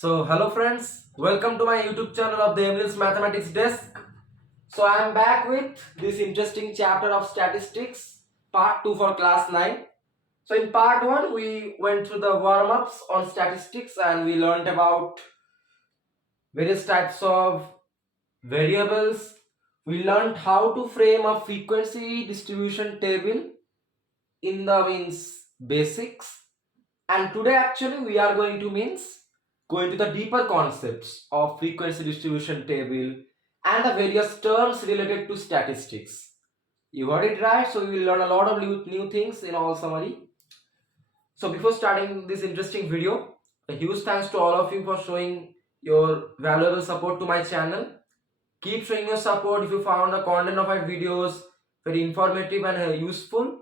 Hello friends, welcome to my YouTube channel of the Debneel's Mathematics Desk. I am back with this interesting chapter of statistics, part 2 for class 9. In part 1, we went through the warm-ups on statistics and we learned about various types of variables. We learned how to frame a frequency distribution table in the basics. And today actually we are going to go into the deeper concepts of frequency distribution table and the various terms related to statistics. You got it right, so you will learn a lot of new things in all summary. So before starting this interesting video, a huge thanks to all of you for showing your valuable support to my channel. Keep showing your support if you found the content of my videos very informative and useful.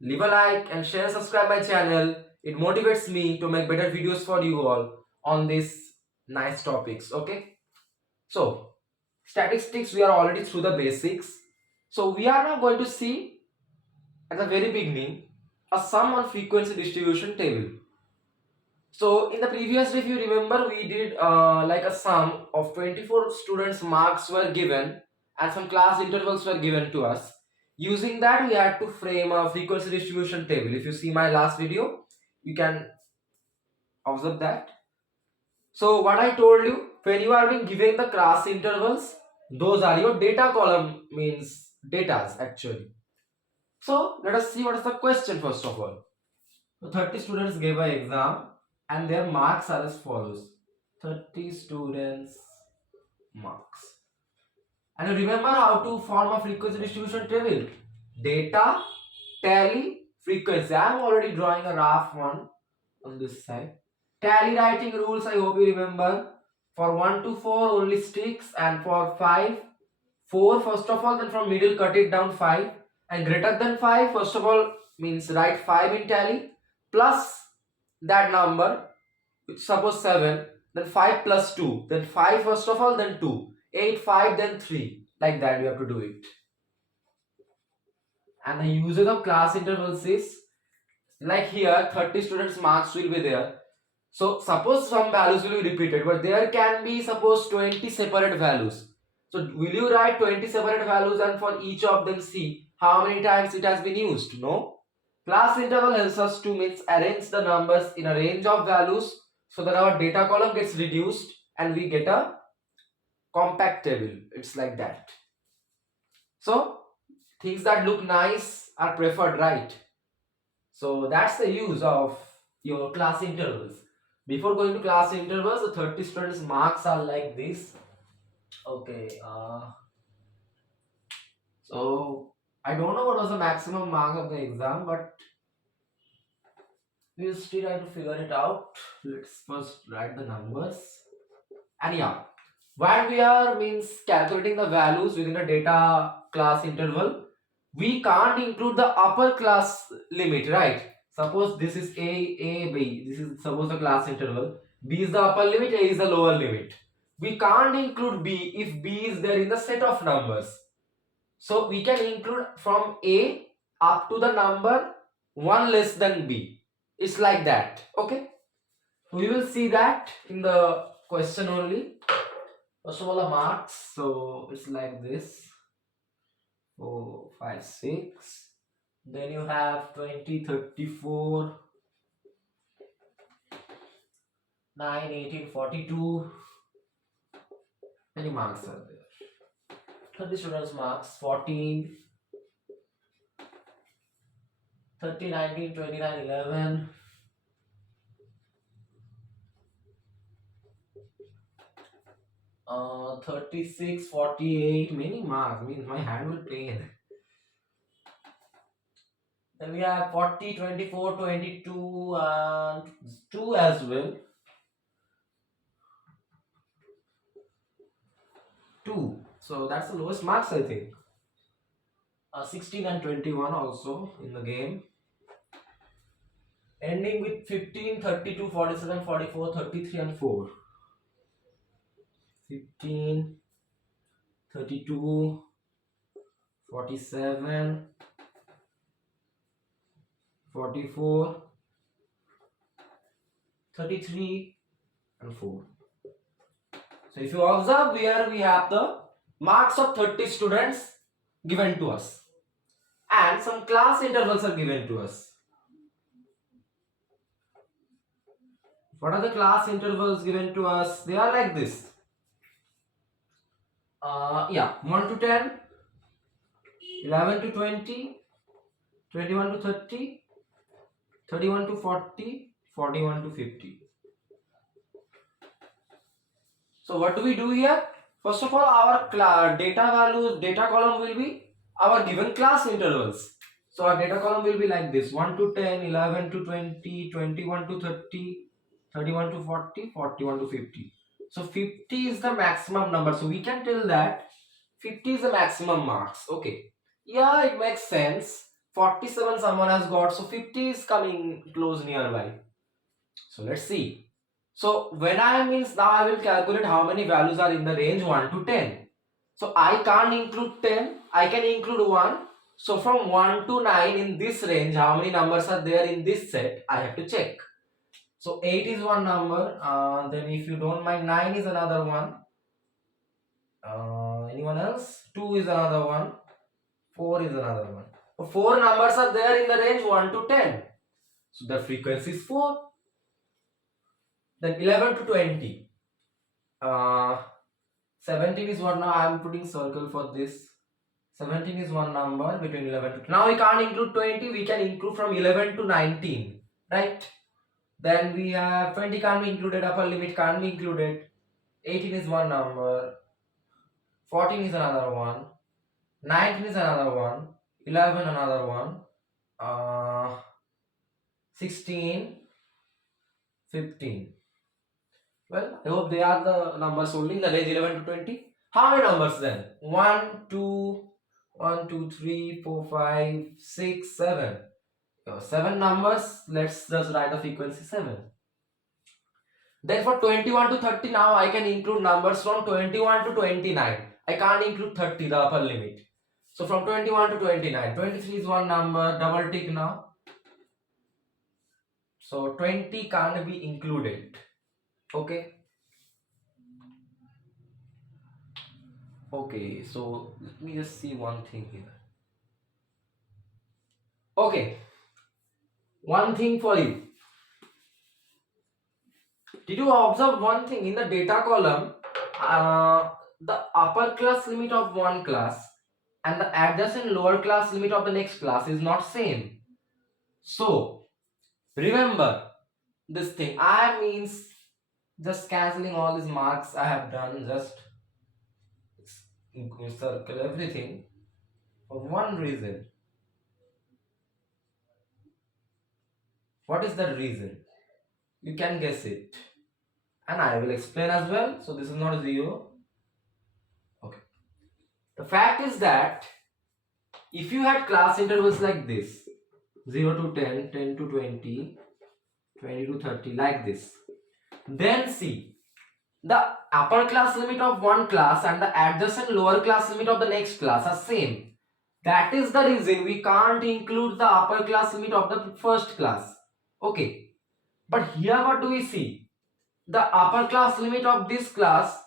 Leave a like and share and subscribe my channel. It motivates me to make better videos for you all on these nice topics. Okay. So statistics, we are already through the basics. So we are now going to see at the very beginning a sum on frequency distribution table. So in the previous day, if you remember, we did like a sum of 24 students marks were given and some class intervals were given to us. Using that, we had to frame a frequency distribution table. If you see my last video, you can observe that. So what I told you, when you are being given the class intervals, those are your data column, means datas actually. So let us see what is the question first of all. So 30 students gave an exam and their marks are as follows. 30 students marks. And you remember how to form a frequency distribution table? Data, tally, frequency. I am already drawing a rough one on this side. Tally writing rules, I hope you remember. For 1 to 4 only sticks, and for 5, 4 first of all, then from middle cut it down 5, and greater than 5 first of all means write 5 in tally plus that number, suppose 7, then 5 plus 2, then 5 first of all, then 2, 8, 5, then 3, like that you have to do it. And the usage of class intervals is like here 30 students marks will be there. So suppose some values will be repeated, but there can be suppose 20 separate values. So will you write 20 separate values and for each of them see how many times it has been used? No. Class interval helps us to arrange the numbers in a range of values so that our data column gets reduced and we get a compact table. It's like that. So things that look nice are preferred, right? So that's the use of your class intervals. Before going to class intervals, the 30 students marks are like this. Okay. So I don't know what was the maximum mark of the exam, but we'll still try to figure it out. Let's first write the numbers. And yeah, while we are calculating the values within a data class interval, we can't include the upper class limit, right? Suppose this is B. This is suppose the class interval. B is the upper limit, A is the lower limit. We can't include B if B is there in the set of numbers. So we can include from A up to the number 1 less than B. It's like that. Okay. We will see that in the question only. First of all, the marks. So it's like this. 4, 5, 6. Then you have 20, 34, 9, 18, 42. Many marks are there. 30 students marks. 14, 30, 19, 29, 11. 36, 48. Many marks. Means my hand will pain. Then we have 40, 24, 22 and 2 as well. 2. So that's the lowest marks, I think. 16 and 21 also in the game. Ending with 15, 32, 47, 44, 33 and 4. 15, 32, 47, 44, 33 and 4. So if you observe, here we have the marks of 30 students given to us and some class intervals are given to us. What are the class intervals given to us? They are like this. 1 to 10, 11 to 20, 21 to 30, 31 to 40, 41 to 50. So what do we do here? First of all, our data column will be our given class intervals. So our data column will be like this: 1 to 10, 11 to 20, 21 to 30, 31 to 40, 41 to 50. So 50 is the maximum number. So we can tell that 50 is the maximum marks. Okay. Yeah, it makes sense. 47 someone has got. So 50 is coming close nearby. So let's see. So when I means now I will calculate how many values are in the range 1 to 10. So I can't include 10. I can include 1. So from 1 to 9 in this range, how many numbers are there in this set? I have to check. So 8 is one number. Then if you don't mind, 9 is another one. Anyone else? 2 is another one. 4 is another one. So 4 numbers are there in the range 1 to 10. So the frequency is 4. Then 11 to 20. 17 is one. Now I am putting circle for this. 17 is one number between 11 to. Now we can't include 20. We can include from 11 to 19. Right? Then we have 20 can't be included. Upper limit can't be included. 18 is one number. 14 is another one. 19 is another one. 11 another one. 16. 15. Well, I hope they are the numbers only in the range 11 to 20. How many numbers then? 1, 2, 1, 2, 3, 4, 5, 6, 7. 7 numbers. Let's just write the frequency 7. Then for 21 to 30, now I can include numbers from 21 to 29. I can't include 30, the upper limit. So from 21 to 29. 23 is one number. Double tick now. So 20 can't be included. Okay. Okay, so let me just see one thing here. Okay, one thing for you. Did you observe one thing in the data column? The upper class limit of one class and the adjacent lower class limit of the next class is not same. So remember this thing. I means just cancelling all these marks I have done. Just circle everything for one reason. What is the reason? You can guess it. And I will explain as well. So this is not 0. Okay. The fact is that if you had class intervals like this, 0 to 10, 10 to 20, 20 to 30, like this, then see, the upper class limit of one class and the adjacent lower class limit of the next class are same. That is the reason we can't include the upper class limit of the first class. Okay. But here what do we see? The upper class limit of this class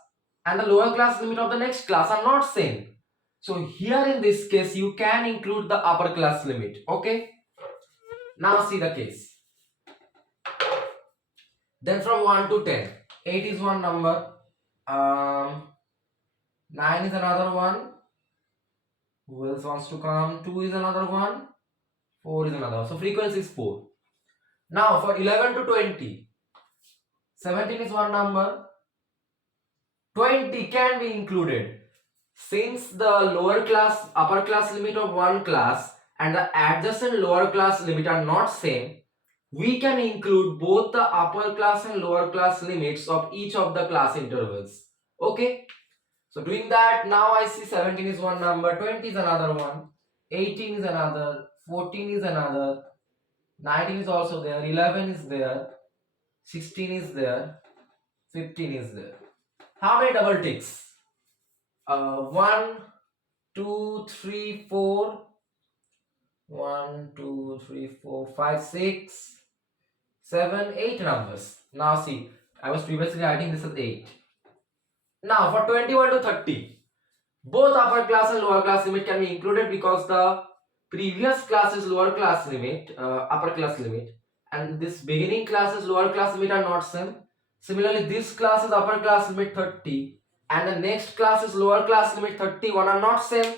and the lower class limit of the next class are not same. So here in this case you can include the upper class limit. Okay. Now see the case. Then from 1 to 10. 8 is one number. 9 is another one. Who else wants to come? 2 is another one. 4 is another one. So frequency is 4. Now for 11 to 20. 17 is one number. 20 can be included. Since the lower class, upper class limit of one class and the adjacent lower class limit are not same, we can include both the upper class and lower class limits of each of the class intervals. Okay. So doing that, now I see 17 is one number, 20 is another one, 18 is another, 14 is another, 19 is also there, 11 is there, 16 is there, 15 is there. How many double ticks? 1, 2, 3, 4. 1, 2, 3, 4, 5, 6, 7, 8 numbers. Now see, I was previously writing this as 8. Now for 21 to 30, both upper class and lower class limit can be included because the previous class is lower class limit, upper class limit, and this beginning class is lower class limit are not same. Similarly, this class is upper class limit 30 and the next class is lower class limit 31 are not same.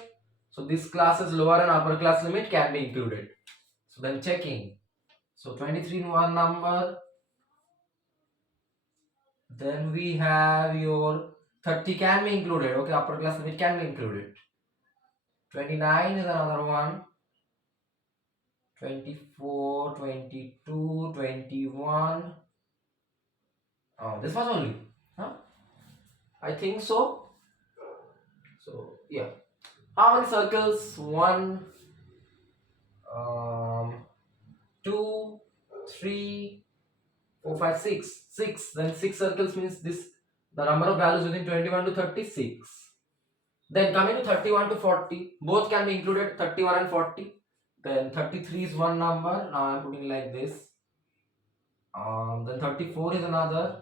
So this class is lower and upper class limit can be included. So then checking. So 23 in one number. Then we have your 30 can be included. Okay, upper class limit can be included. 29 is another one. 24, 22, 21. Oh, this was only. Huh? I think so. So, yeah. How many circles? 1, 2, 3, 4, 5, 6. 6. Then 6 circles means this the number of values within 21 to 36. Then coming to 31 to 40, both can be included, 31 and 40. Then 33 is one number. Now I am putting like this. Then 34 is another.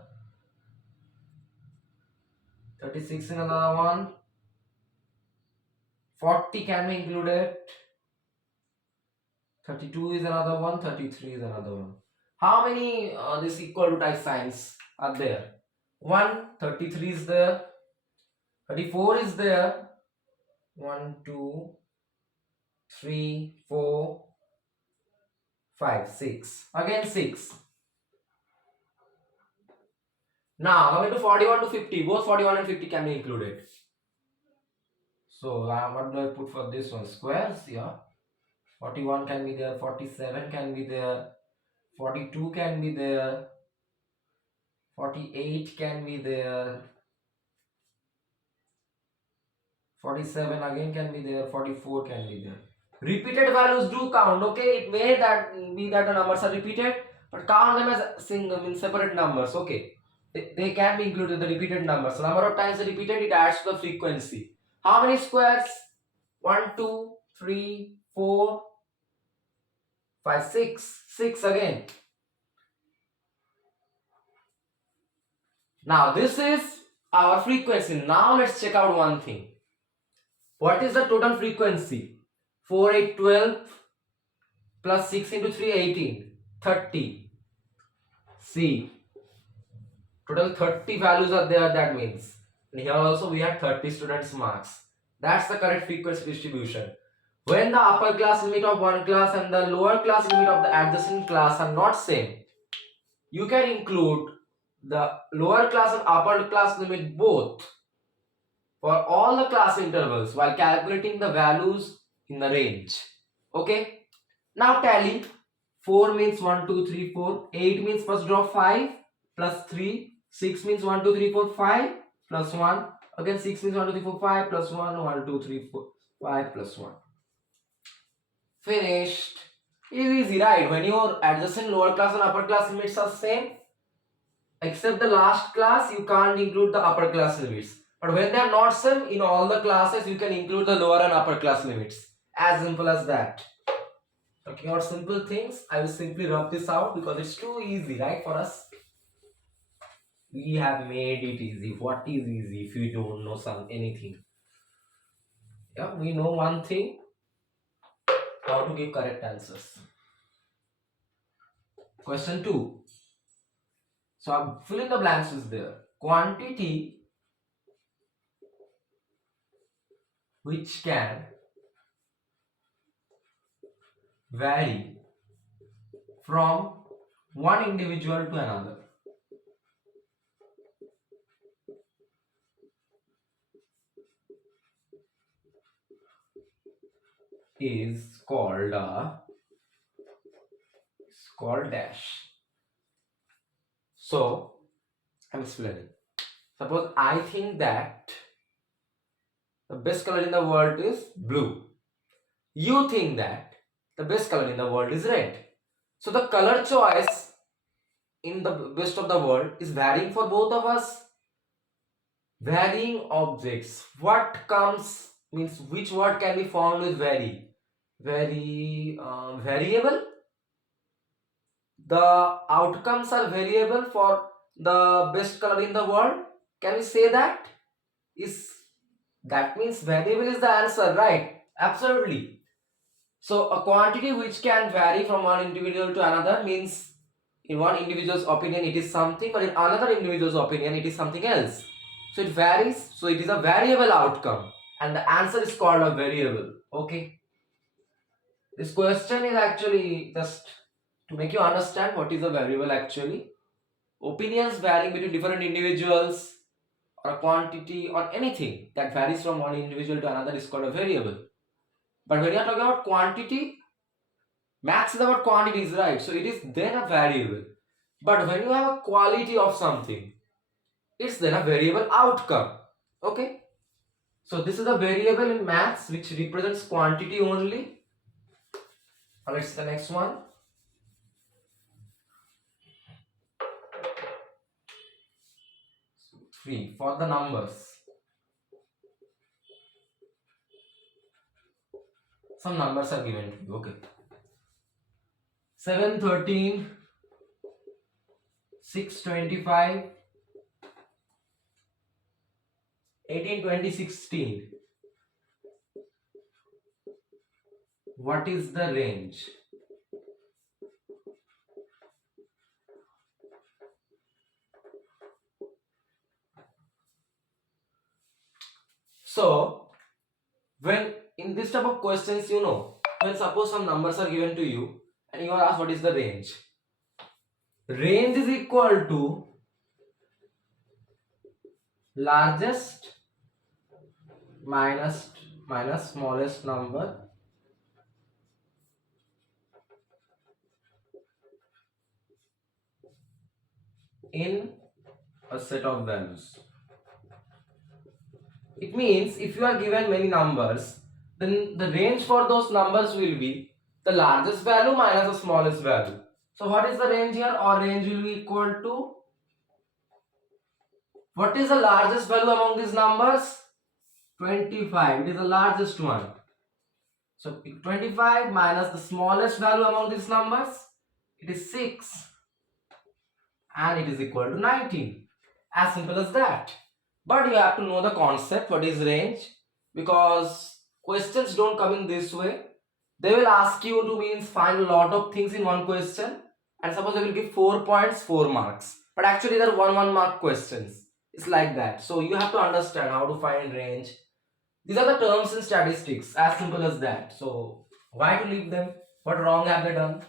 36 is another one. 40 can be included. 32 is another one. 33 is another one. How many this equal to type signs are there? 1, 33 is there. 34 is there. 1, 2, 3, 4, 5, 6. Again 6. Now coming to 41 to 50. Both 41 and 50 can be included. So what do I put for this one? Squares, yeah. 41 can be there. 47 can be there. 42 can be there. 48 can be there. 47 again can be there. 44 can be there. Repeated values do count. Okay, it may be that the numbers are repeated, but count them as single in separate numbers. Okay, they can be included the repeated numbers. So number of times they repeated, it adds to the frequency. How many squares? 1, 2, 3, 4, 5, 6. 6 again. Now this is our frequency. Now let's check out one thing. What is the total frequency? 4, 8, 12 plus 6 into 3, 18. 30. See, total 30 values are there, that means. And here also we have 30 students marks. That's the correct frequency distribution. When the upper class limit of one class and the lower class limit of the adjacent class are not same, you can include the lower class and upper class limit both for all the class intervals while calculating the values in the range. Okay. Now tally. 4 means 1, 2, 3, 4. 8 means first draw 5 plus 3. 6 means 1, 2, 3, 4, 5 plus 1. Again 6 means 1, 2, 3, 4, 5 plus 1. 1, 2, 3, 4, 5 plus 1. Finished. It is easy, right? When your adjacent lower class and upper class limits are same, except the last class, you can't include the upper class limits. But when they are not same, in all the classes, you can include the lower and upper class limits. As simple as that. Talking about simple things, I will simply rub this out because it's too easy, right, for us. We have made it easy. What is easy if you don't know anything? Yeah, we know one thing. How to give correct answers. Question 2. So I'm filling the blanks is there. Quantity which can vary from one individual to another is called dash. So I'm explaining. Suppose I think that the best color in the world is blue. You think that the best color in the world is red. So the color choice in the best of the world is varying for both of us. Varying objects. What comes means which word can be formed with vary? Variable. The outcomes are variable for the best color in the world? Can we say that? Is that means variable is the answer, right? Absolutely. So a quantity which can vary from one individual to another means in one individual's opinion it is something, but in another individual's opinion it is something else. So it varies, so it is a variable outcome, and the answer is called a variable. Okay. This question is actually just to make you understand what is a variable actually. Opinions varying between different individuals or a quantity or anything that varies from one individual to another is called a variable. But when you are talking about quantity, maths is about quantities, right? So it is then a variable. But when you have a quality of something, it's then a variable outcome. Okay? So this is a variable in maths which represents quantity only. Now let's see the next one. 3 for the numbers. Some numbers are given to you. Okay. 7, 13, 6, 25, 18, 20, 16. What is the range? So, when in this type of questions, when suppose some numbers are given to you and you are asked what is the range. Range is equal to largest minus smallest number in a set of values. It means if you are given many numbers, then the range for those numbers will be the largest value minus the smallest value. So what is the range here? Or range will be equal to, what is the largest value among these numbers? 25. It is the largest one. So 25 minus the smallest value among these numbers, it is 6, and it is equal to 19. As simple as that. But you have to know the concept, what is range, because questions don't come in this way. They will ask you to means find a lot of things in one question, and suppose they will give 4 points, 4 marks. But actually they are 1 mark questions. It's like that. So you have to understand how to find range. These are the terms in statistics, as simple as that. So why to leave them? What wrong have they done?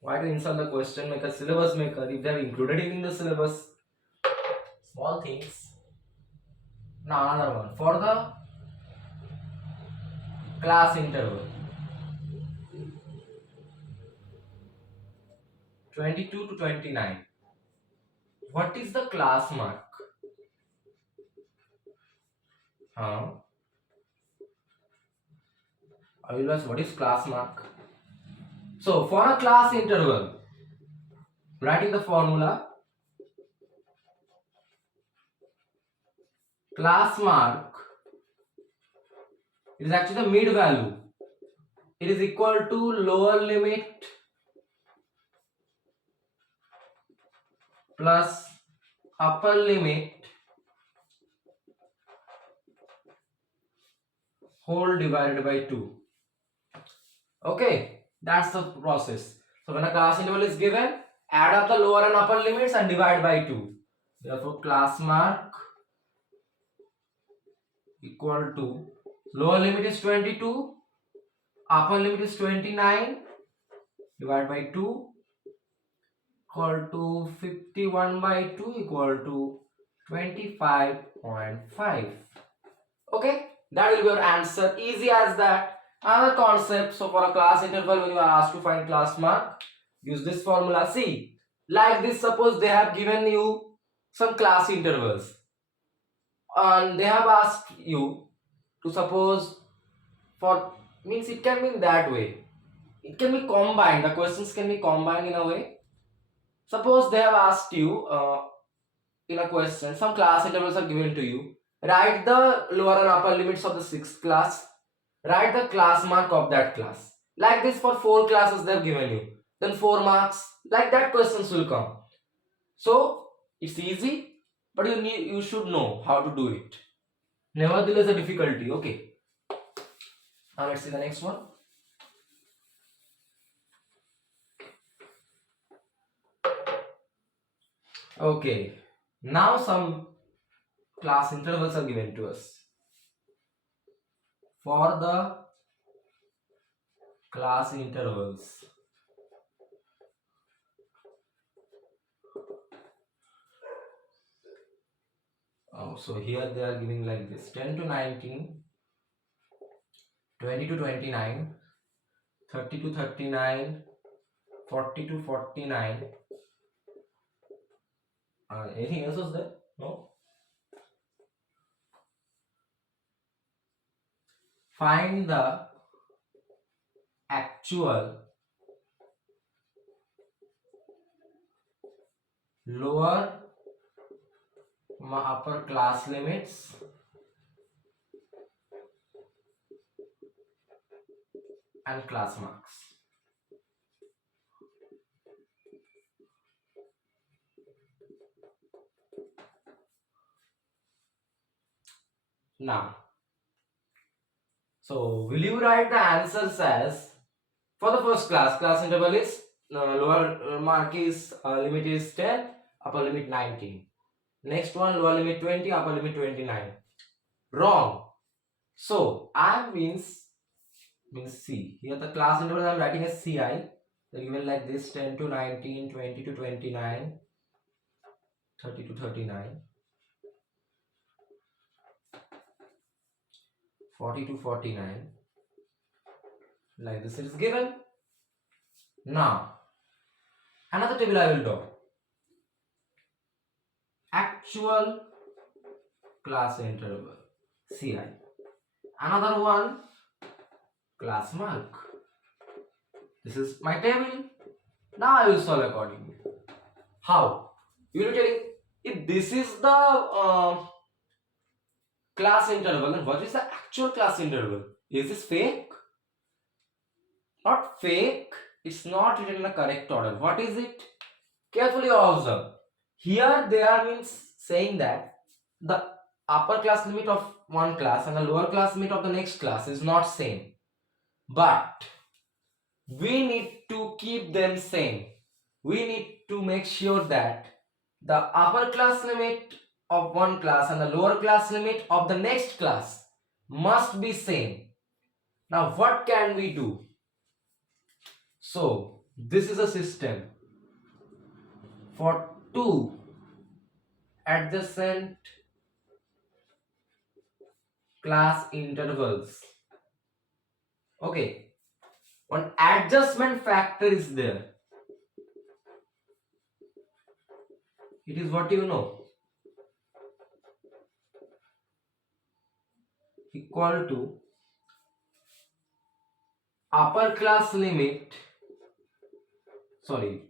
Why to insult the question maker, syllabus maker, if they have included it in the syllabus? Small things. Now another one for the class interval. 22 to 29. What is the class mark? I will ask what is class mark? So for a class interval, writing the formula, class mark is actually the mid value. It is equal to lower limit plus upper limit whole divided by 2. Okay, that's the process. So when a class interval is given, add up the lower and upper limits and divide by 2. Therefore class mark equal to lower limit is 22, upper limit is 29, divide by 2, equal to 51 by 2 equal to 25.5. Okay, that will be your answer. Easy as that. Another concept. So for a class interval, when you are asked to find class mark, use this formula. See, like this, suppose they have given you some class intervals and they have asked you to suppose for, means it can be in that way. It can be combined. The questions can be combined in a way. Suppose they have asked you in a question, some class intervals are given to you. Write the lower and upper limits of the sixth class. Write the class mark of that class. Like this for 4 classes they have given you. Then 4 marks. Like that questions will come. So it's easy, but you should know how to do it. Nevertheless, a difficulty. Okay, now let's see the next one. Okay, now some class intervals are given to us. For the class intervals, so here they are giving like this: 10 to 19, 20 to 29, 30 to 39, 40 to 49. Anything else was there? No. Find the actual lower upper class limits and class marks. Now, so will you write the answers as, for the first class interval is lower mark is limit is 10, upper limit 19. Next one, lower limit 20, upper limit 29. Wrong. So I means C. Here the class interval I am writing as CI. They're given like this: 10 to 19, 20 to 29, 30 to 39, 40 to 49. Like this it is given. Now another table I will draw. Actual class interval, CI. Another one, class mark. This is my table. Now I will solve accordingly. How? You will be telling, if this is the class interval, then what is the actual class interval? Is this fake? Not fake. It's not written in the correct order. What is it? Carefully observe. Here they are saying that the upper class limit of one class and the lower class limit of the next class is not same. But we need to keep them same. We need to make sure that the upper class limit of one class and the lower class limit of the next class must be same. Now what can we do? So this is a system for two adjacent class intervals. Okay, one adjustment factor is there. It is what you know, equal to upper class limit, sorry,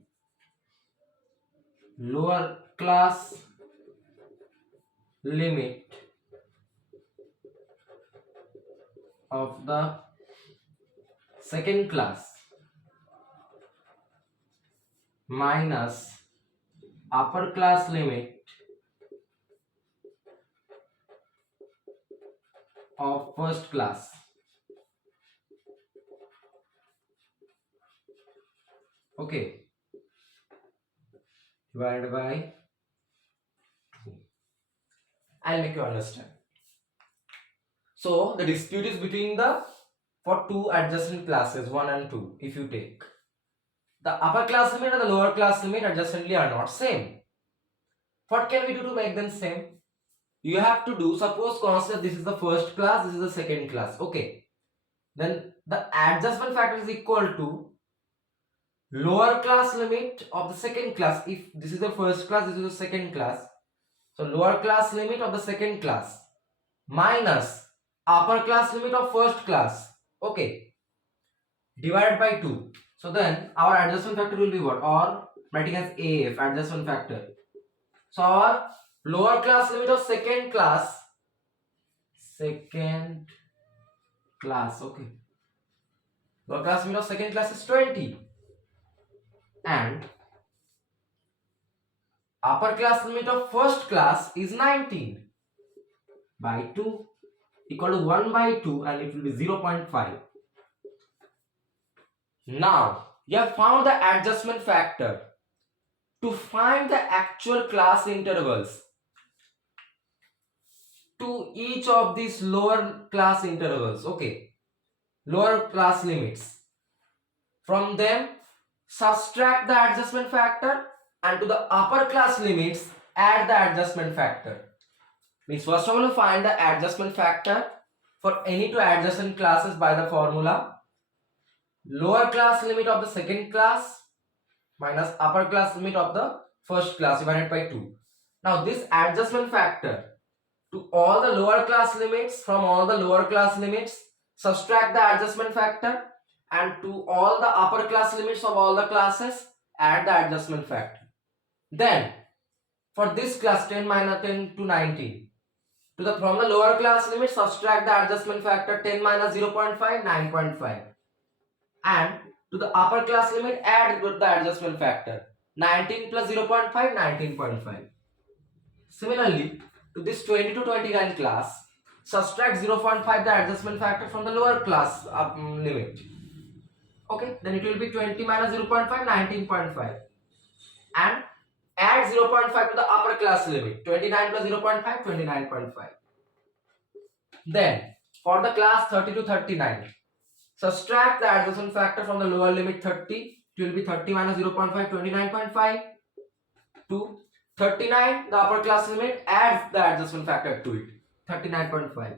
lower class limit of the second class minus upper class limit of first class. Okay, divided by 2. I'll make you understand. So the dispute is between the, for two adjacent classes 1 and 2. If you take the upper class limit and the lower class limit adjacently are not same. What can we do to make them same? You have to do, suppose consider this is the first class, this is the second class. Okay, then the adjustment factor is equal to lower class limit of the second class. If this is the first class, this is the second class, so lower class limit of the second class minus upper class limit of first class. Okay, divided by 2. So then our adjustment factor will be what? Or writing as AF, adjustment factor. So our lower class limit of second class, okay, lower class limit of second class is 20, and Upper class limit of first class is 19 by 2 equal to 1 by 2, and it will be 0.5. Now you have found the adjustment factor. To find the actual class intervals to each of these lower class intervals, okay, lower class limits, from them subtract the adjustment factor, and to the upper class limits add the adjustment factor. Means first of all you find the adjustment factor for any two adjacent classes by the formula lower class limit of the second class minus upper class limit of the first class divided by 2. Now this adjustment factor to all the lower class limits, from all the lower class limits subtract the adjustment factor, and to all the upper class limits of all the classes add the adjustment factor. Then for this class 10 minus 10 to 19, to the from the lower class limit subtract the adjustment factor 10 minus 0.5 9.5, and to the upper class limit add the adjustment factor 19 plus 0.5 19.5. Similarly, to this 20 to 29 class, subtract 0.5 the adjustment factor from the lower class limit. Okay, then it will be 20 minus 0.5 19.5, and add 0.5 to the upper class limit 29 plus 0.5 29.5. Then for the class 30 to 39, subtract the adjustment factor from the lower limit 30. It will be 30 minus 0.5 29.5 to 39, the upper class limit, adds the adjustment factor to it 39.5.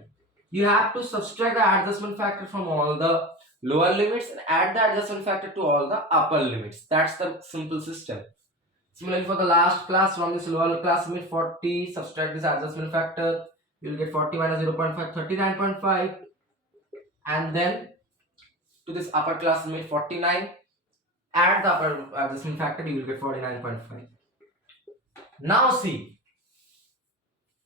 You have to subtract the adjustment factor from all the lower limits and add the adjustment factor to all the upper limits. That's the simple system. Similarly, for the last class, from this lower class limit 40, subtract this adjustment factor, you will get 40 minus 0.5 39.5, and then to this upper class limit 49, add the upper adjustment factor, you will get 49.5. Now see,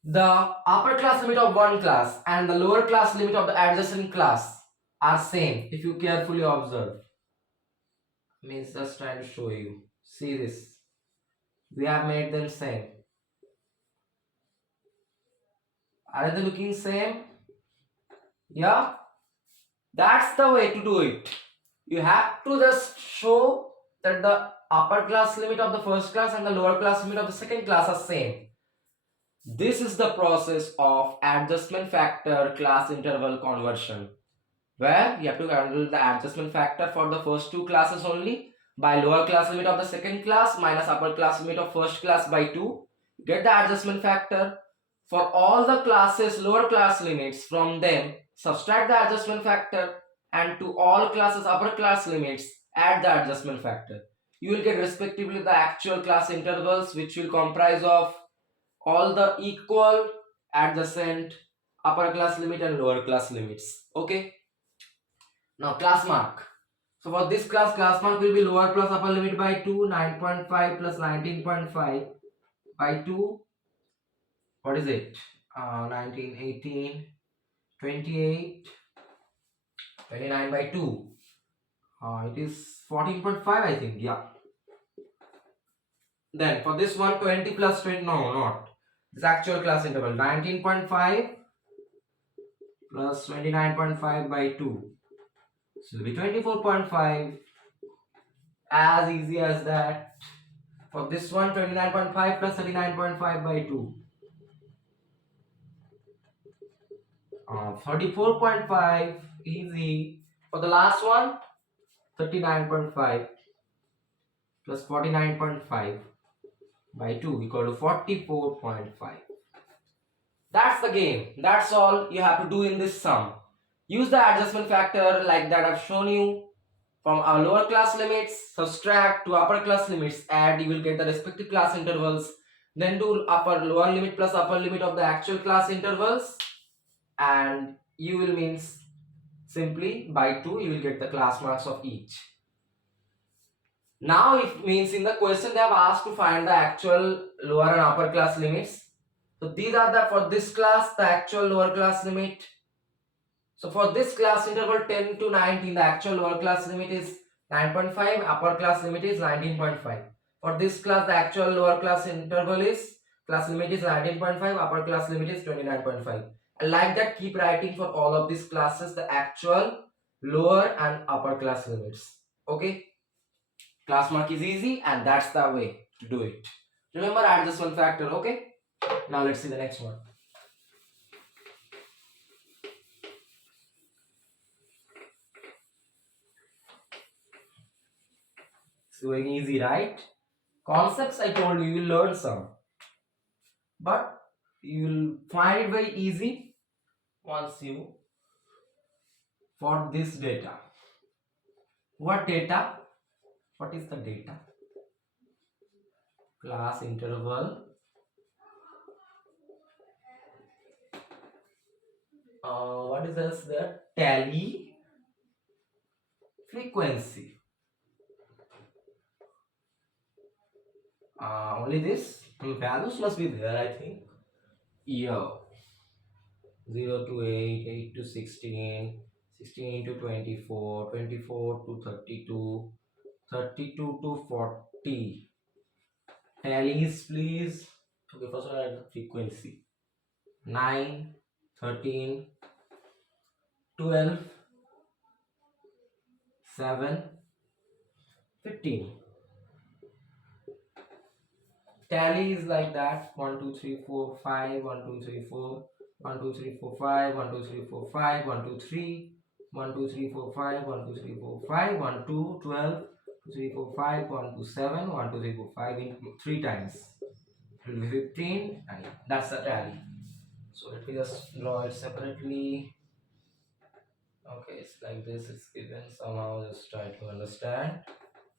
the upper class limit of one class and the lower class limit of the adjacent class are same if you carefully observe. Means just trying to show you. See this. We have made them same. Are they looking same? Yeah? That's the way to do it. You have to just show that the upper class limit of the first class and the lower class limit of the second class are same. This is the process of adjustment factor class interval conversion, where you have to handle the adjustment factor for the first two classes only by lower class limit of the second class minus upper class limit of first class by 2. Get the adjustment factor for all the classes lower class limits, from them subtract the adjustment factor, and to all classes upper class limits add the adjustment factor. You will get respectively the actual class intervals, which will comprise of all the equal adjacent upper class limit and lower class limits. Okay, now class mark. So for this class mark will be lower plus upper limit by 2, 9.5 plus 19.5 by 2. What is it? 19, 18, 28, 29 by 2. It is 14.5, I think. Yeah. Then for this one, 20 plus 20. No, not. This actual class interval 19.5 plus 29.5 by 2. So it will be 24.5. As easy as that. For this one, 29.5 plus 39.5 by 2. 34.5. Easy. For the last one, 39.5 plus 49.5 by 2 equal to 44.5. That's the game. That's all you have to do in this sum. Use the adjustment factor like that I've shown you. From our lower class limits, subtract, to upper class limits, add, you will get the respective class intervals. Then do lower limit plus upper limit of the actual class intervals, and you will means simply by 2 you will get the class marks of each. Now it means in the question they have asked to find the actual lower and upper class limits. So these are the, for this class, the actual lower class limit. So for this class interval 10 to 19, the actual lower class limit is 9.5, upper class limit is 19.5. For this class, the actual lower class interval is class limit is 19.5, upper class limit is 29.5. And like that, keep writing for all of these classes the actual lower and upper class limits. Okay, class mark is easy, and that's the way to do it. Remember, add this one factor. Okay, now let's see the next one. It's going easy, right? Concepts I told you, you will learn some, but you will find it very easy once you for this data. What data? What is the data? Class interval. What is this? The tally frequency. Only this values must be there, I think. Yeah. 0 to 8, 8 to 16, 16 to 24, 24 to 32, 32 to 40. Tallies, please. Okay, first one the frequency. 9, 13, 12, 7, 15. Tally is like that. 1 2 3 4 5, 1 2 3 4, 1 2 3 4 5, 1 2 3 4 5, 1 2 3, 1 2 3 4 5, 1 2 3 4 5, 1 2 12, 2 3 4 5, 1 2 7, 1 2 3 4 5 in 3 times. It will be 15, and that's the tally. So let me just draw it separately. Okay, it's like this, it's given somehow. Just try to understand.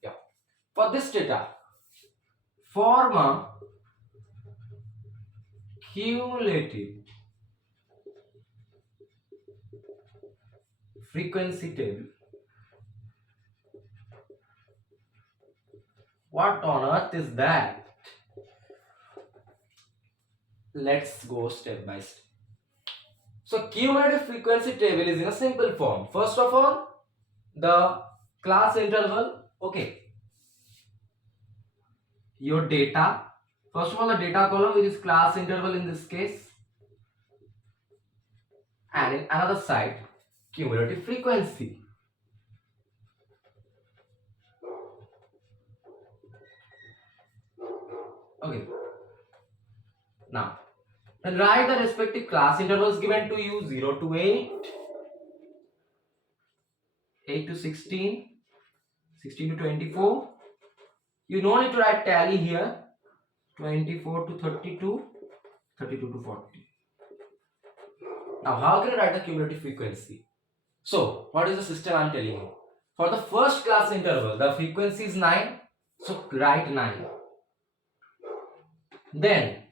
Yeah. For this data, form a cumulative frequency table. What on earth is that? Let's go step by step. So cumulative frequency table is in a simple form. First of all, the class interval. Okay, your data. First of all, the data column, which is class interval in this case, and in another side, cumulative frequency. Okay. Now, then write the respective class intervals given to you: 0 to 8, 8 to 16, 16 to 24. You don't need to write tally here. 24 to 32, 32 to 40. Now, how can I write the cumulative frequency? So, what is the system I am telling you? For the first class interval, the frequency is 9. So, write 9. Then,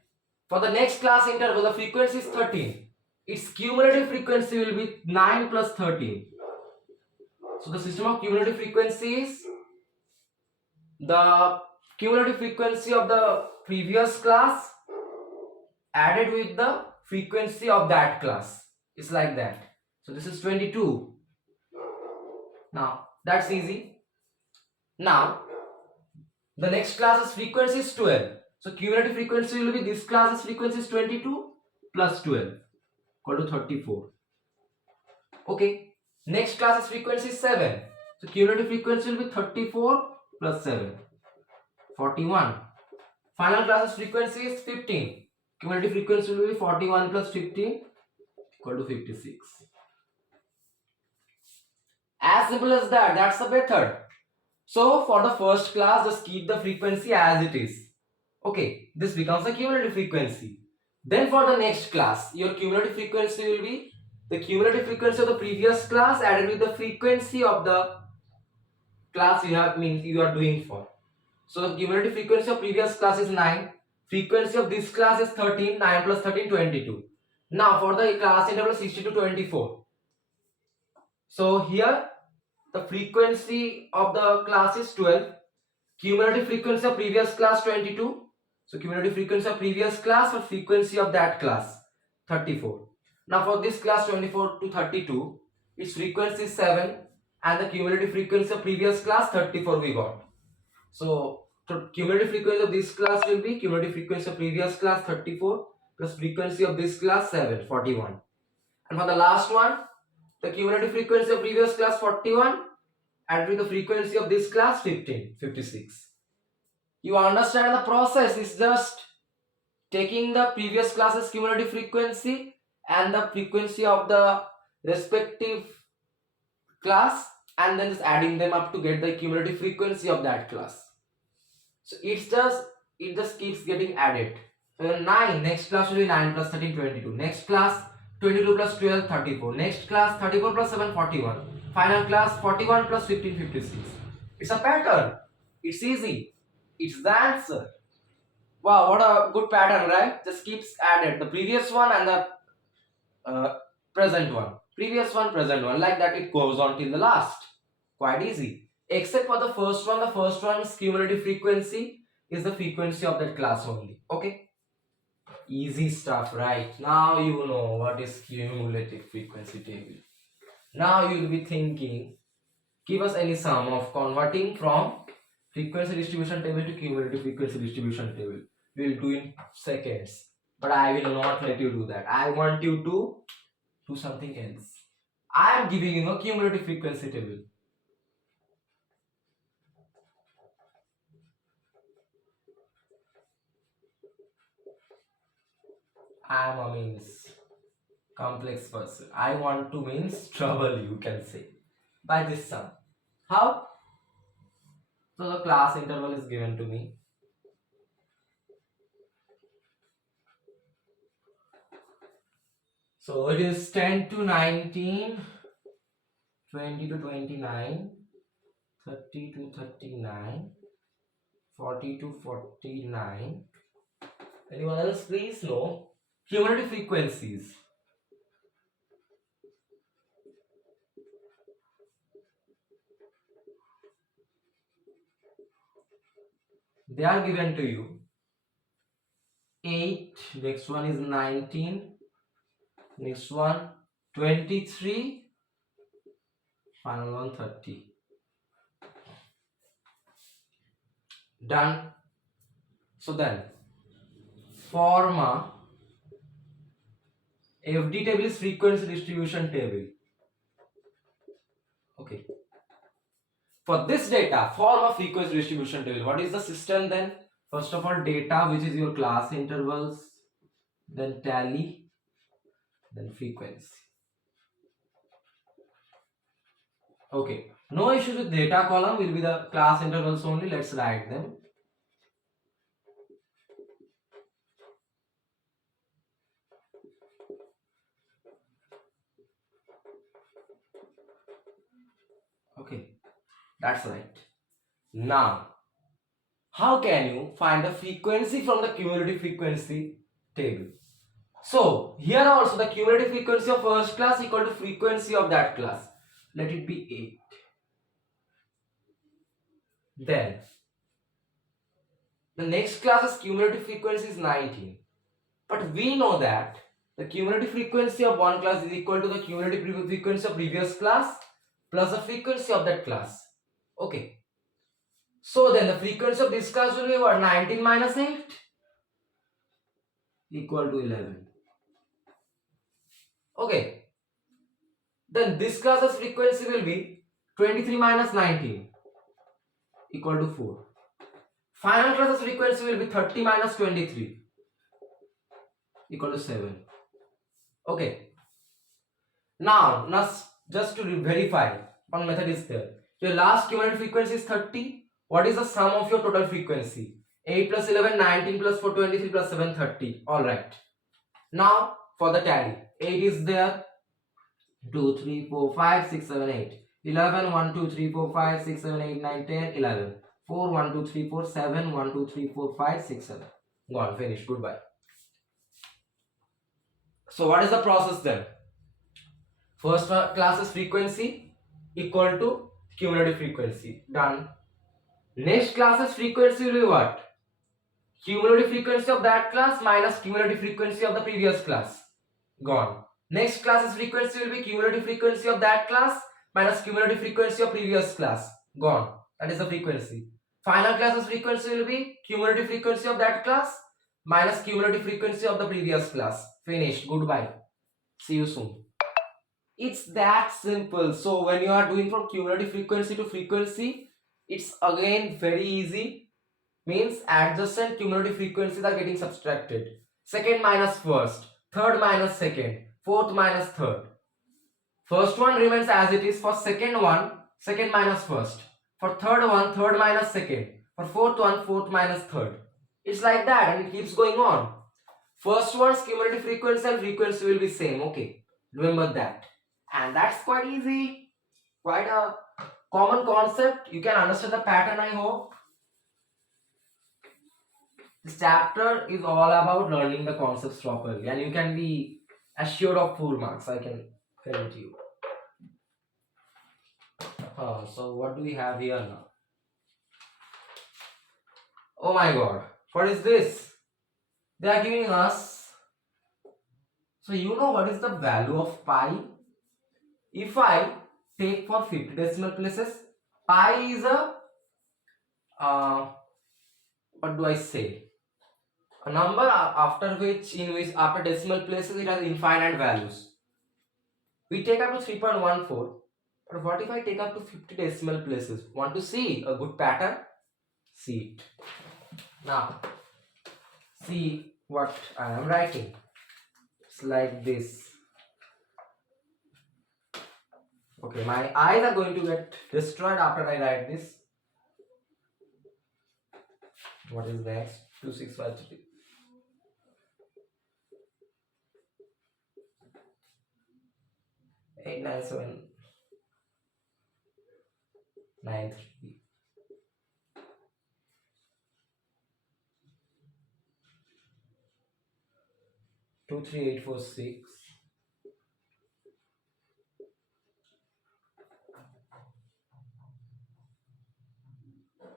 for the next class interval, the frequency is 13. Its cumulative frequency will be 9 plus 13. So, the system of cumulative frequency is the cumulative frequency of the previous class added with the frequency of that class. It's like that. So, this is 22. Now, that's easy. Now, the next class's frequency is 12. So, cumulative frequency will be this class's frequency is 22 plus 12 equal to 34. Okay. Next class's frequency is 7. So, cumulative frequency will be 34 plus 7. 41. Final class's frequency is 15. Cumulative frequency will be 41 plus 15 equal to 56. As simple as that. That's the method. So for the first class, just keep the frequency as it is. Okay, this becomes the cumulative frequency. Then for the next class, your cumulative frequency will be the cumulative frequency of the previous class added with the frequency of the class you are doing for. So the cumulative frequency of previous class is 9. Frequency of this class is 13. 9 plus 13, 22. Now for the class interval 60 to 24. So here the frequency of the class is 12. Cumulative frequency of previous class 22. So cumulative frequency of previous class or frequency of that class 34. Now for this class 24 to 32, its frequency is 7 and the cumulative frequency of previous class 34 we got. So So cumulative frequency of this class will be cumulative frequency of previous class 34 plus frequency of this class 7 41. And for the last one, the cumulative frequency of previous class 41 and with the frequency of this class 15 56. You understand the process is just taking the previous class's cumulative frequency and the frequency of the respective class and then just adding them up to get the cumulative frequency of that class. So it just keeps getting added. So 9, next class will be 9 plus 13 22. Next class 22 plus 12 34. Next class 34 plus 7 41. Final class 41 plus 15 56. It's a pattern. It's easy. It's the answer. Wow, what a good pattern, right? Just keeps added the previous one and the present one. Previous one, present one. Like that it goes on till the last. Quite easy. Except for the first one. The first one's cumulative frequency is the frequency of that class only. Okay? Easy stuff, right? Now you know what is cumulative frequency table. Now you'll be thinking, give us any sum of converting from frequency distribution table to cumulative frequency distribution table. We'll do in seconds. But I will not let you do that. I want you to do something else. I am giving you a cumulative frequency table. I am a means complex person. I want to means trouble, you can say, by this sum. How? So the class interval is given to me. So it is 10 to 19, 20 to 29, 30 to 39, 40 to 49. Anyone else please know? Cumulative frequencies. They are given to you. 8, next one is 19, next one 23, final one 30. Done. So then, form a FD table is frequency distribution table. Okay. For this data, form a frequency distribution table. What is the system then? First of all, data, which is your class intervals, then tally, then frequency. Okay. No issues with data column, will be the class intervals only. Let's write them. Okay, that's right. Now, how can you find the frequency from the cumulative frequency table? So, here also the cumulative frequency of first class equal to frequency of that class. Let it be 8. Then, the next class's cumulative frequency is 19. But we know that the cumulative frequency of one class is equal to the cumulative frequency of previous class plus the frequency of that class. Okay. So then the frequency of this class will be what? 19 minus 8 equal to 11. Okay. Then this class's frequency will be 23 minus 19 equal to 4. Final class's frequency will be 30 minus 23 equal to 7. Okay. Now just to verify, one method is there. Your last cumulative frequency is 30. What is the sum of your total frequency? 8 plus 11, 19 plus 4, 23 plus 7, 30. Alright. Now for the tally. 8 is there. 2, 3, 4, 5, 6, 7, 8. 11, 1, 2, 3, 4, 5, 6, 7, 8, 9, 10, 11. 4, 1, 2, 3, 4, 7, 1, 2, 3, 4, 5, 6, 7. Gone, finished. Goodbye. So what is the process then? First class's frequency equal to cumulative frequency. Done. Next class's frequency will be what? Cumulative frequency of that class minus cumulative frequency of the previous class. Gone. Next class's frequency will be cumulative frequency of that class minus cumulative frequency of previous class. Gone. That is the frequency. Final class's frequency will be cumulative frequency of that class minus cumulative frequency of the previous class. Finished. Goodbye. See you soon. It's that simple. So when you are doing from cumulative frequency to frequency, it's again very easy. Means adjacent cumulative frequencies are getting subtracted. Second minus first, third minus second, fourth minus third. First one remains as it is. For second one, second minus first. For third one, third minus second. For fourth one, fourth minus third. It's like that and it keeps going on. First one's cumulative frequency and frequency will be same. Okay, remember that. And that's quite easy. Quite a common concept. You can understand the pattern, I hope. This chapter is all about learning the concepts properly and you can be assured of full marks. I can guarantee you. So what do we have here now? Oh my god, what is this? They are giving us. So you know what is the value of pi? If I take for 50 decimal places, pi is a what do I say? A number after which after decimal places it has infinite values. We take up to 3.14. But what if I take up to 50 decimal places? Want to see a good pattern? See it. Now, see what I am writing. It's like this. Okay, my eyes are going to get destroyed after I write this. What is next? 2653. 897 93 23846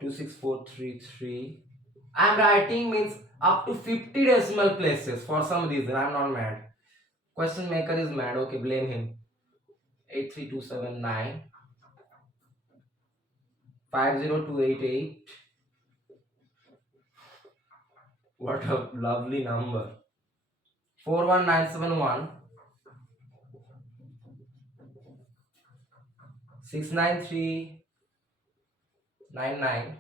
26433. I'm writing means up to 50 decimal places for some reason. I'm not mad. Question maker is mad. Okay, blame him. 83279 50288. What a lovely number. 41971 69399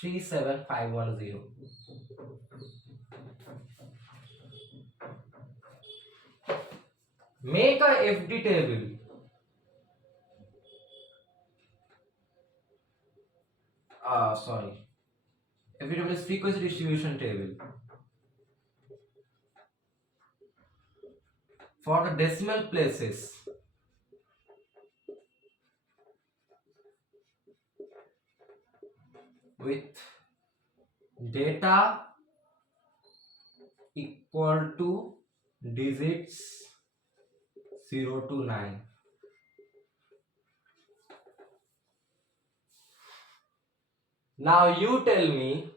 37510. Make a FD table. Sorry. FD table is frequency distribution table. For the decimal places, with data equal to digits 0 to 9. Now you tell me,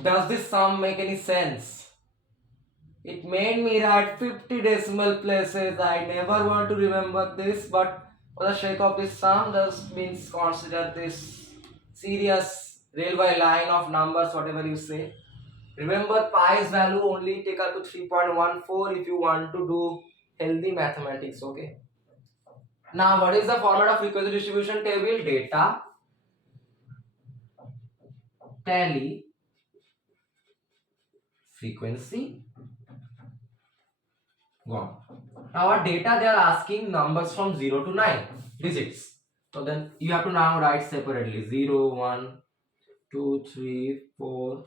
does this sum make any sense? It made me write 50 decimal places. I never want to remember this, but for the sake of this sum, just means consider this serious railway line of numbers, whatever you say. Remember pi's value only take up to 3.14 if you want to do healthy mathematics, okay? Now what is the format of frequency distribution table? Data, tally, frequency, gone. Now our data they are asking numbers from 0 to 9 digits. So then you have to now write separately 0, 1, 2, 3, 4,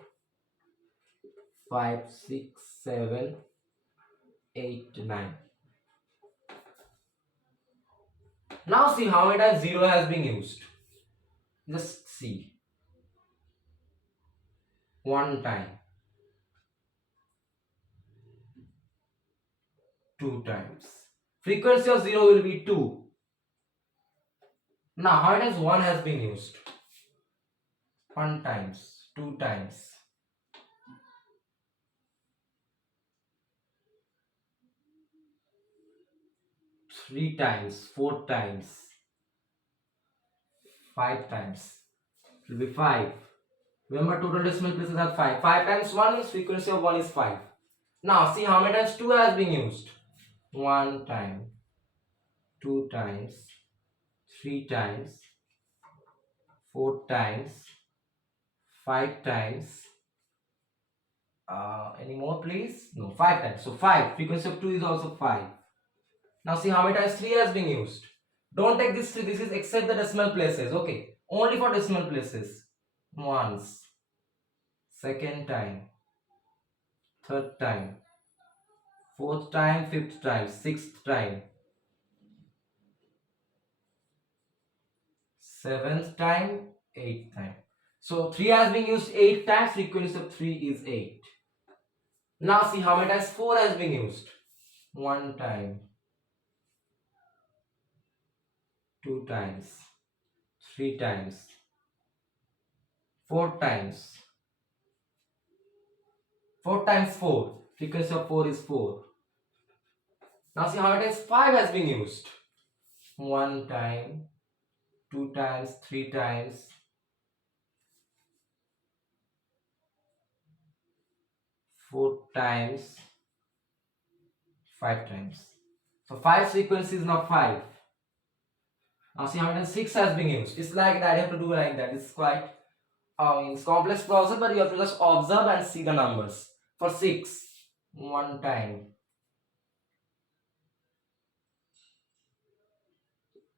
5, 6, 7, 8, 9. Now see how many times 0 has been used. Just see. One time. Two times. Frequency of 0 will be 2. Now how many times 1 has been used? 1 times, 2 times. 3 times, 4 times, 5 times. It will be 5. Remember, total decimal places are 5. 5 times 1 is frequency of 1 is 5. Now see how many times 2 has been used. 1 time, 2 times, 3 times, 4 times, 5 times. Any more please? No, 5 times. So 5. Frequency of 2 is also 5. Now see how many times 3 has been used. Don't take this 3. This is except the decimal places. Okay. Only for decimal places. Once. Second time. Third time. Fourth time. Fifth time. Sixth time. Seventh time. Eighth time. So 3 has been used 8 times. Frequency of 3 is 8. Now see how many times 4 has been used. 1 time. 2 times. 3 times. 4 times. 4 times 4. Frequency of 4 is 4. Now see how many times 5 has been used. 1 time, 2 times, 3 times, 4 times, 5 times. So 5 frequency is now 5. Now see how many times 6 has been used. It's like that, you have to do like that. It's quite it's complex process, but you have to just observe and see the numbers. For 6, 1 time,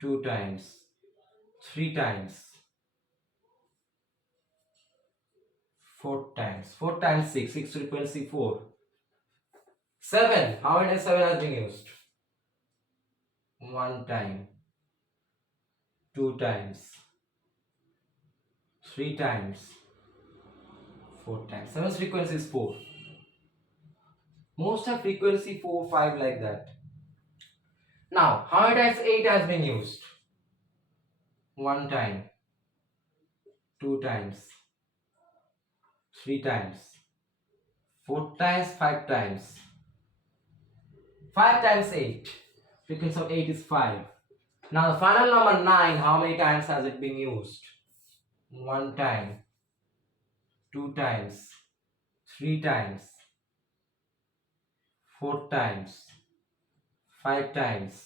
2 times, 3 times, 4 times. 4 times 6, 6 frequency 4. 7, how many times 7 has been used? 1 time, 2 times, 3 times, 4 times. 7 frequency is 4. Most have frequency 4, 5 like that. Now, how many times 8 has been used? 1 time, 2 times, 3 times, 4 times, 5 times. 5 times 8. Frequency of 8 is 5. Now the final number 9, how many times has it been used? 1 time, 2 times, 3 times, 4 times, 5 times,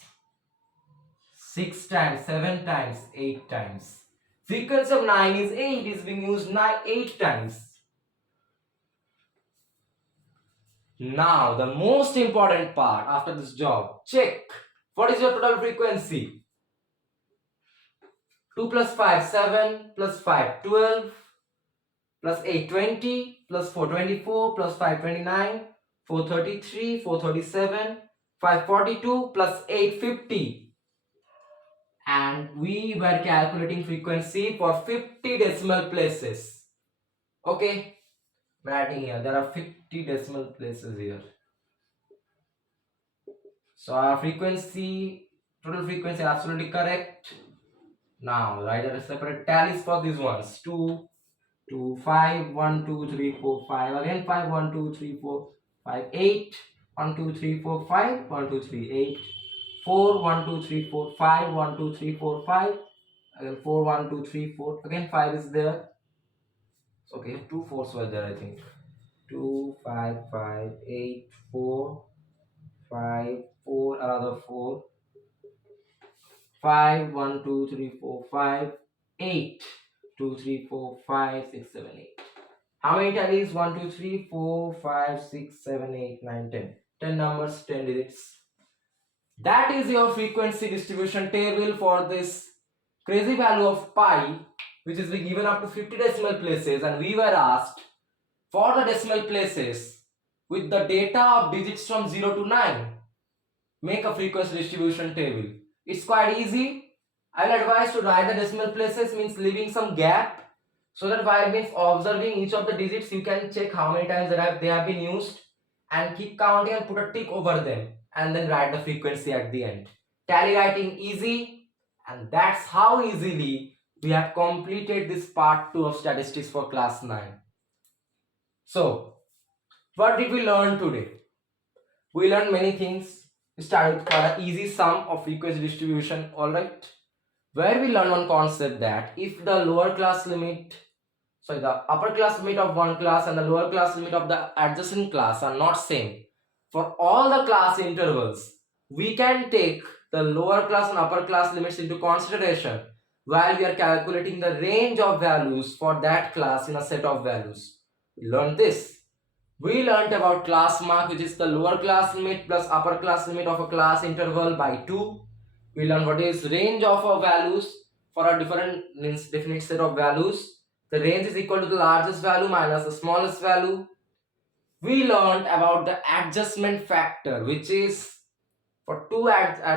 6 times, 7 times, 8 times. Frequency of 9 is 8, is being used 8 times. Now the most important part after this job, check what is your total frequency. 2 plus 5, 7, plus 5, 12, plus 8, 20, plus 4, 24, plus 5, 29, 4, 33, 4, 37, 5, 42, plus 8, 50. And we were calculating frequency for 50 decimal places. Okay, I'm writing here, there are 50 decimal places here. So our frequency, total frequency is absolutely correct. Now write a separate tallies for these ones. 2, 2, 5, 1, 2, 3, 4, 5. Again 5, 1, 2, 3, 4, 5, 8. 1, 2, 3, 4, 5. 1, 2, 3, 8. 4, 1, 2, 3, 4, 5. 1, 2, 3, 4, 5. Again 4, 1, 2, 3, 4. Again 5 is there. Okay, 2 4s were there, I think. 2, 5, 5, 8, 4, 5, 4, another 4. 5, 1, 2, 3, 4, 5, 8. 2, 3, 4, 5, 6, 7, 8. How many tallies? 1, 2, 3, 4, 5, 6, 7, 8, 9, 10. 10 numbers, 10 digits. That is your frequency distribution table for this crazy value of pi, which is being given up to 50 decimal places, and we were asked for the decimal places with the data of digits from 0 to 9. Make a frequency distribution table. It's quite easy. I will advise to write the decimal places, means leaving some gap, so that while means observing each of the digits you can check how many times they have been used and keep counting and put a tick over them and then write the frequency at the end. Tally writing easy, and that's how easily we have completed this part 2 of statistics for class 9. So what did we learn today? We learned many things. We started with quite an easy sum of frequency distribution, alright. where we learn one concept that if the lower class limit, sorry, the upper class limit of one class and the lower class limit of the adjacent class are not same, for all the class intervals, we can take the lower class and upper class limits into consideration while we are calculating the range of values for that class in a set of values. We learned this. We learnt about class mark, which is the lower class limit plus upper class limit of a class interval by 2. We learned what is range of our values for a different means definite set of values. The range is equal to the largest value minus the smallest value. We learned about the adjustment factor, which is for two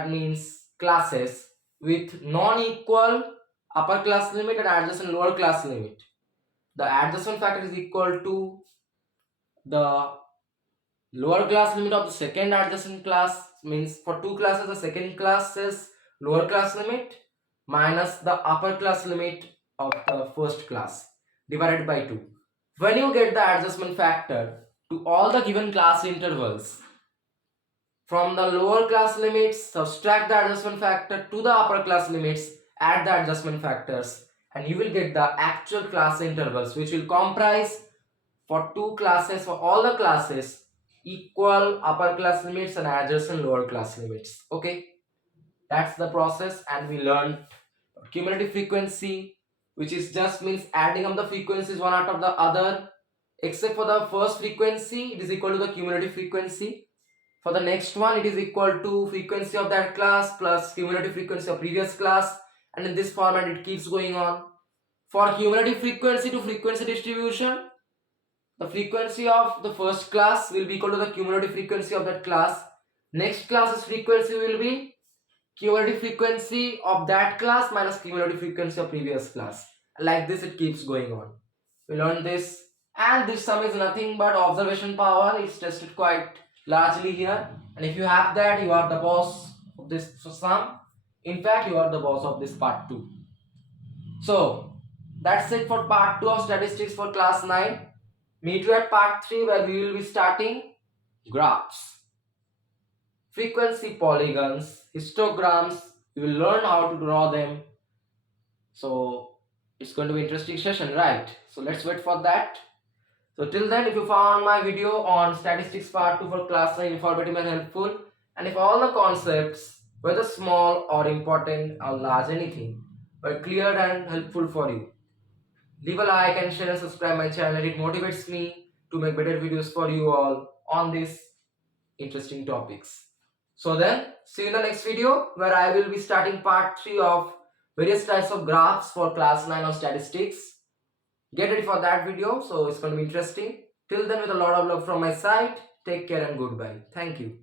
means classes with non-equal upper class limit and adjacent lower class limit. The adjustment factor is equal to the lower class limit of the second adjacent class, means for two classes the second class is lower class limit minus the upper class limit of the first class divided by 2. When you get the adjustment factor to all the given class intervals, from the lower class limits subtract the adjustment factor to the upper class limits, add the adjustment factors, and you will get the actual class intervals, which will comprise for two classes, for all the classes, equal upper class limits and adjacent lower class limits. Okay, that's the process. And we learned cumulative frequency, which is just means adding up the frequencies one out of the other, except for the first frequency it is equal to the cumulative frequency. For the next one it is equal to frequency of that class plus cumulative frequency of previous class, and in this format it keeps going on. For cumulative frequency to frequency distribution, the frequency of the first class will be equal to the cumulative frequency of that class. Next class's frequency will be cumulative frequency of that class minus cumulative frequency of previous class. Like this it keeps going on. We learned this, and this sum is nothing but observation power. It's tested quite largely here, and if you have that, you are the boss of this sum. In fact, you are the boss of this part 2. So that's it for part 2 of statistics for class 9. Meet you at part 3, where we will be starting graphs, frequency polygons, histograms. We will learn how to draw them. So it's going to be an interesting session, right? So let's wait for that. So till then, if you found my video on statistics part 2 for class 9 informative and helpful, and if all the concepts, whether small or important or large, anything, were clear and helpful for you, leave a like and share and subscribe my channel. It motivates me to make better videos for you all on these interesting topics. So then, see you in the next video, where I will be starting part 3 of various types of graphs for class 9 of statistics. Get ready for that video, so it's going to be interesting. Till then, with a lot of love from my side, take care and goodbye. Thank you.